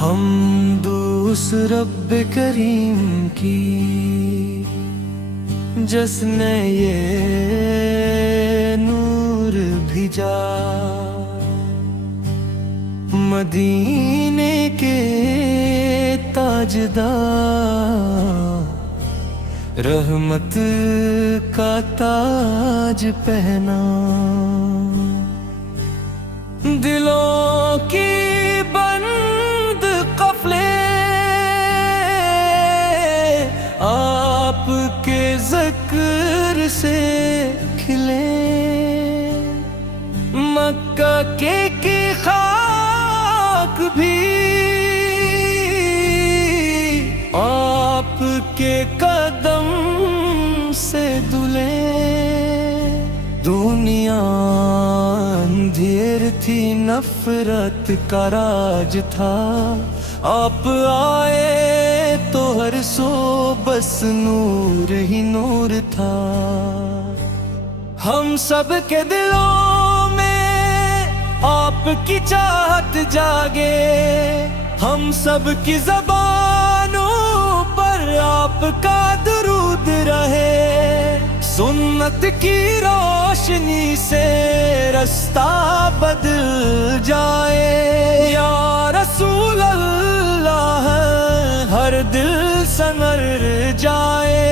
حمد اس رب کریم کی جس نے یہ نور بھیجا، مدینے کے تاجدار، رحمت کا تاج پہنا، دلوں کی بند قفلیں آپ کے ذکر سے کھلے، مکہ کی خاک بھی آپ کے قدم سے دھلے، دنیا اندھیر تھی نفرت کا راج تھا، آپ آئے تو ہر سو بس نور ہی نور تھا، ہم سب کے دلوں میں آپ کی چاہت جاگے، ہم سب کی زبانوں پر آپ کا درود رہے، سنت کی روشنی سے رستہ بدل جائے، یا رسول اللہ ہر دل سنور جائے،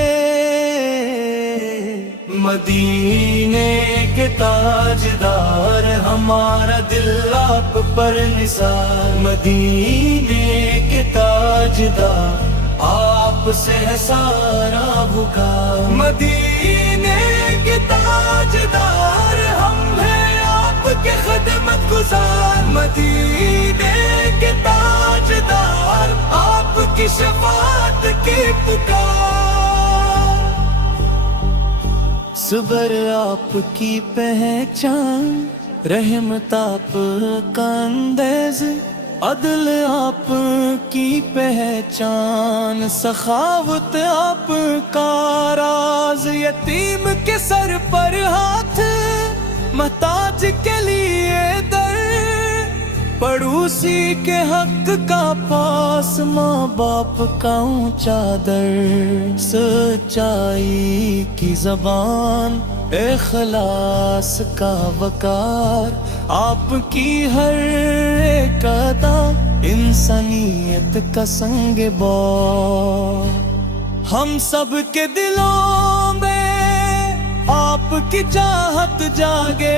مدینے کے تاجدار ہمارا دل آپ پر نثار، مدینے کے تاجدار آپ سے ہے سارا بکار، مدینے کے تاجدار ہم ہیں آپ کے خدمت گزار، مدینے کے تاجدار آپ کی شفاعت کی پکار، صبر آپ کی پہچان، رحمت آپ کا انداز، عدل آپ کی پہچان، سخاوت آپ کا راز، یتیم کے سر پر ہاتھ، محتاج کے لیے در، پڑوسی کے حق کا پاس، ماں باپ کا اونچا در، سچائی کی زبان، اخلاص کا وقار، آپ کی ہر ایک ادا انسانیت کا سنگ بار، ہم سب کے دلوں میں آپ کی چاہت جاگے،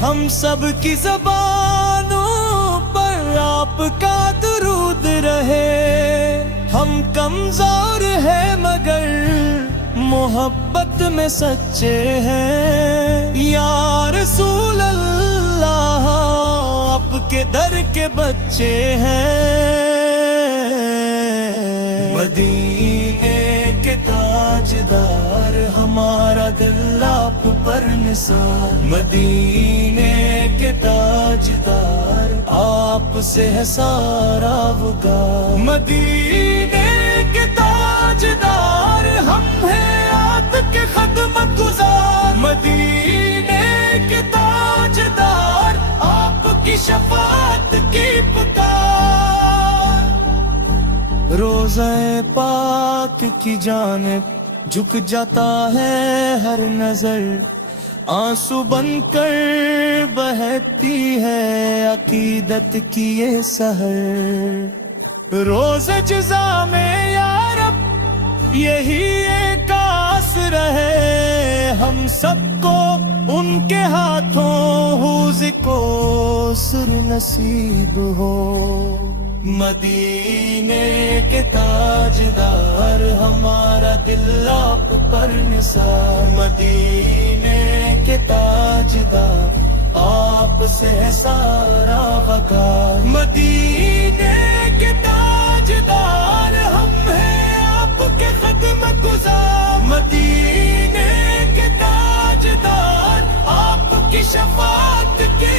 ہم سب کی زبانوں پر آپ کا درود رہے، ہم کمزور ہیں مگر محبت میں سچے ہیں، یا رسول اللہ آپ کے در کے بچے ہیں، مدینے کے تاجدار ہمارا دل آپ پر نثار، مدینے کے تاجدار آپ سے ہے سارا وقار، مدینے کے تاجدار ہم ہیں آپ کے خدمت گزار، مدینے کے تاجدار آپ کی شفاعت کی پکار، روضہ پاک کی جانب جھک جاتا ہے ہر نظر، آنسو بن کر بہتی ہے عقیدت کی یہ سحر، روز جزا میں یا رب یہی ایک آس رہے، ہم سب کو ان کے ہاتھوں حوض کو سر نصیب ہو، مدینے کے تاجدار ہمارا دل آپ پر نثار، مدینے کے تاجدار آپ سے ہے سارا وقار، مدینے کے تاجدار ہم ہیں آپ کے خدمت گزار، مدینے کے تاجدار آپ کی شفاعت کے